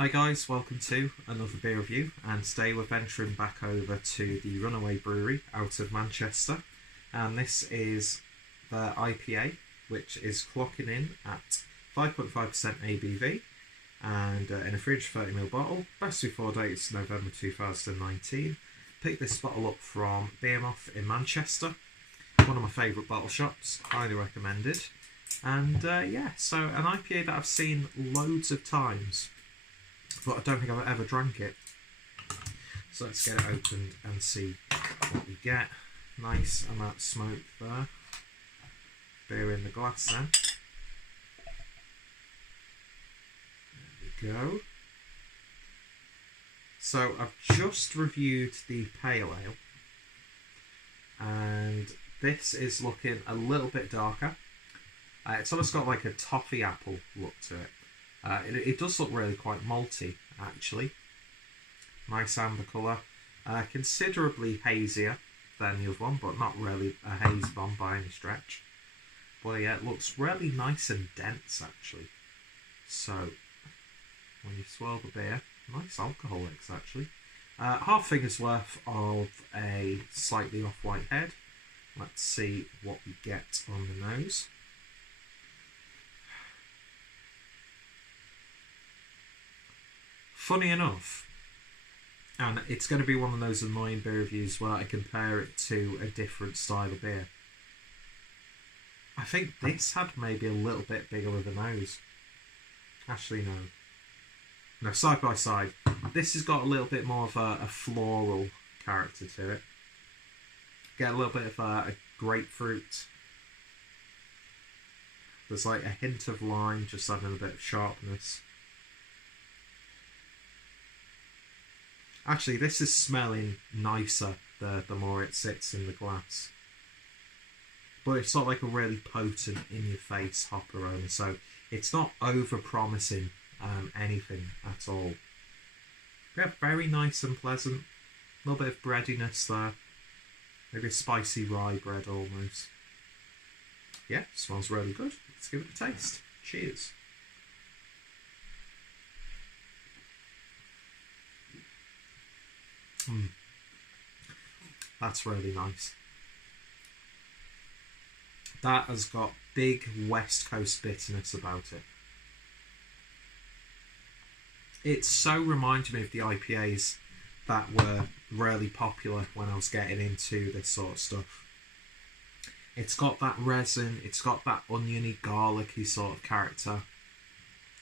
Hi guys, welcome to another beer review, and today we're venturing back over to the Runaway Brewery out of Manchester, and this is the IPA, which is clocking in at 5.5% ABV and in a 330ml bottle. Best before date is November 2019. Picked this bottle up from Beermoth in Manchester, one of my favourite bottle shops, highly recommended. And yeah, so an IPA that I've seen loads of times, but I don't think I've ever drank it. So let's get it opened and see what we get. Nice amount of smoke there. Beer in the glass then. There we go. So I've just reviewed the Pale Ale, and this is looking a little bit darker. It's almost got like a toffee apple look to it. It does look really quite malty, actually. Nice amber colour. Considerably hazier than the other one, but not really a haze bomb by any stretch. But yeah, it looks really nice and dense, actually. So, when you swirl the beer, nice alcoholics, actually. Half finger's worth of a slightly off-white head. Let's see what we get on the nose. Funny enough, and it's going to be one of those annoying beer reviews where I compare it to a different style of beer. I think this had maybe a little bit bigger of a nose. Actually, no. No, side by side. This has got a little bit more of a floral character to it. Get a little bit of a grapefruit. There's like a hint of lime, just adding a bit of sharpness. Actually, this is smelling nicer the more it sits in the glass. But it's not like a really potent, in-your-face hop aroma, so it's not over-promising anything at all. Yeah, very nice and pleasant. A little bit of breadiness there. Maybe a spicy rye bread almost. Yeah, smells really good. Let's give it a taste. Cheers. That's really nice. That has got big West Coast bitterness about it. It so reminds me of the IPAs that were really popular when I was getting into this sort of stuff. It's got that resin, it's got that oniony, garlicky sort of character.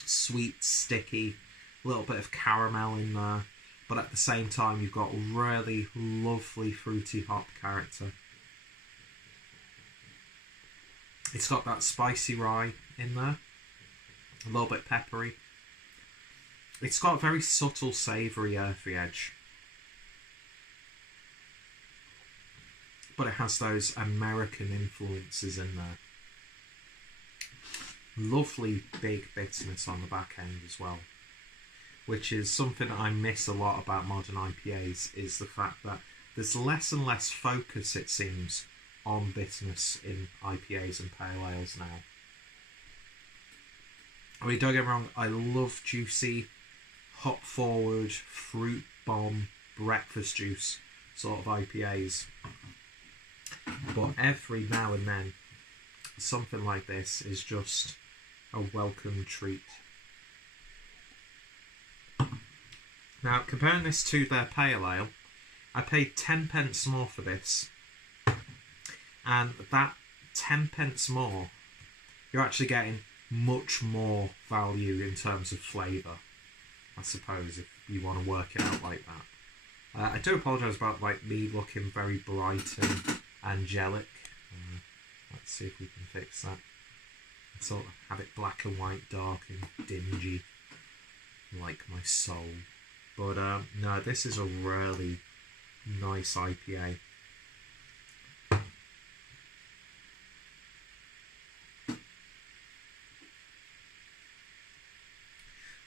Sweet, sticky, a little bit of caramel in there. But at the same time, you've got really lovely fruity hop character. It's got that spicy rye in there. A little bit peppery. It's got a very subtle, savoury, earthy edge. But it has those American influences in there. Lovely big bitterness on the back end as well. Which is something that I miss a lot about modern IPAs, is the fact that there's less and less focus, it seems, on bitterness in IPAs and pale ales now. I mean, don't get me wrong, I love juicy, hop forward, fruit bomb, breakfast juice sort of IPAs. But every now and then, something like this is just a welcome treat. Now, comparing this to their Pale Ale, I paid 10 pence more for this. And that 10 pence more, you're actually getting much more value in terms of flavour, I suppose, if you want to work it out like that. I do apologise about me looking very bright and angelic. Let's see if we can fix that. I sort of have it black and white, dark and dingy, like my soul. But no, this is a really nice IPA.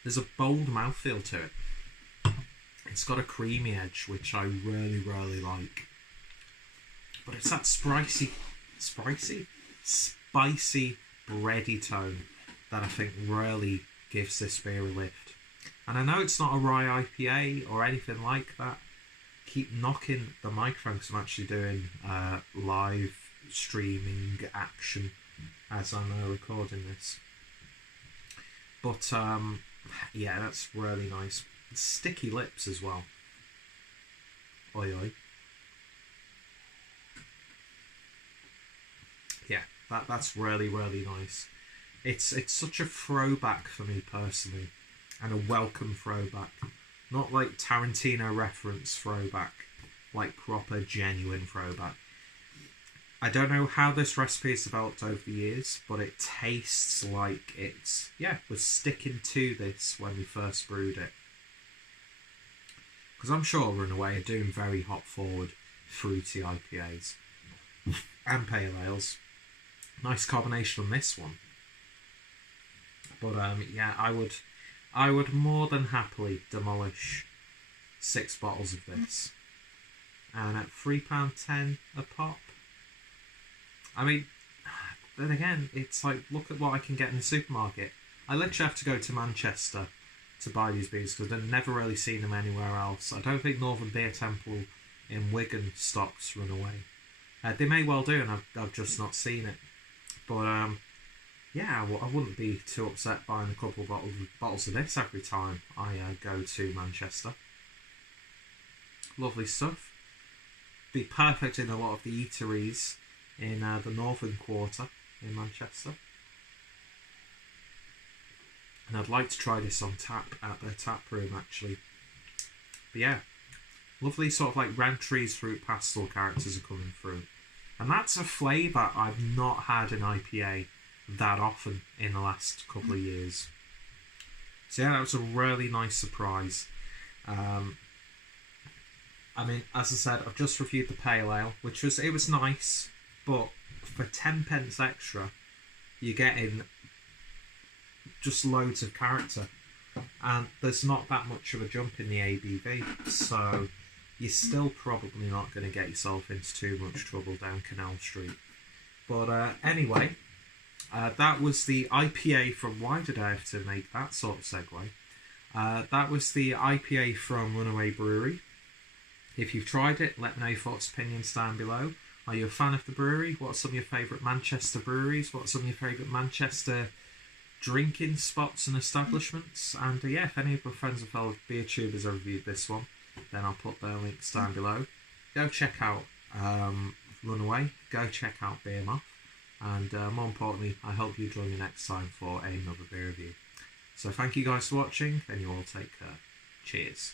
There's a bold mouthfeel to it. It's got a creamy edge, which I really, really like. But it's that spicy, bready tone that I think really gives this beer a lift. And I know it's not a rye IPA or anything like that. Keep knocking the microphone because I'm actually doing live streaming action as I'm recording this. But yeah, that's really nice. Sticky lips as well. Oi oi. Yeah, that's really nice. It's such a throwback for me personally, and a welcome throwback. Not like Tarantino reference throwback, like proper genuine throwback. I don't know how this recipe has developed over the years, but it tastes like was sticking to this when we first brewed it. Because I'm sure Runaway are doing very hop forward, fruity IPAs and pale ales. Nice combination on this one. But yeah, I would more than happily demolish 6 bottles of this. And at £3.10 a pop. I mean, then again, it's like, look at what I can get in the supermarket. I literally have to go to Manchester to buy these beers because I've never really seen them anywhere else. I don't think Northern Beer Temple in Wigan stocks Runaway. They may well do, and I've just not seen it. But yeah, I wouldn't be too upset buying a couple of bottles of this every time I go to Manchester. Lovely stuff. Be perfect in a lot of the eateries in the northern quarter in Manchester. And I'd like to try this on tap at their tap room actually. But yeah, lovely sort of like Rentries fruit pastel characters are coming through. And that's a flavour I've not had in IPA that often in the last couple of years. So yeah, that was a really nice surprise. I mean, as I said, I've just reviewed the pale ale, which was nice, but for 10 pence extra, you're getting just loads of character, and there's not that much of a jump in the ABV, so you're still probably not going to get yourself into too much trouble down Canal Street. But anyway, that was the IPA from... Why did I have to make that sort of segue? That was the IPA from Runaway Brewery. If you've tried it, let me know your thoughts, opinions down below. Are you a fan of the brewery? What are some of your favourite Manchester breweries? What are some of your favourite Manchester drinking spots and establishments? And yeah, if any of my friends and fellow beer tubers have reviewed this one, then I'll put their links down below. Go check out Runaway. Go check out Beer Moth. And more importantly, I hope you join me next time for another beer review. So thank you guys for watching, and you all take care. Cheers.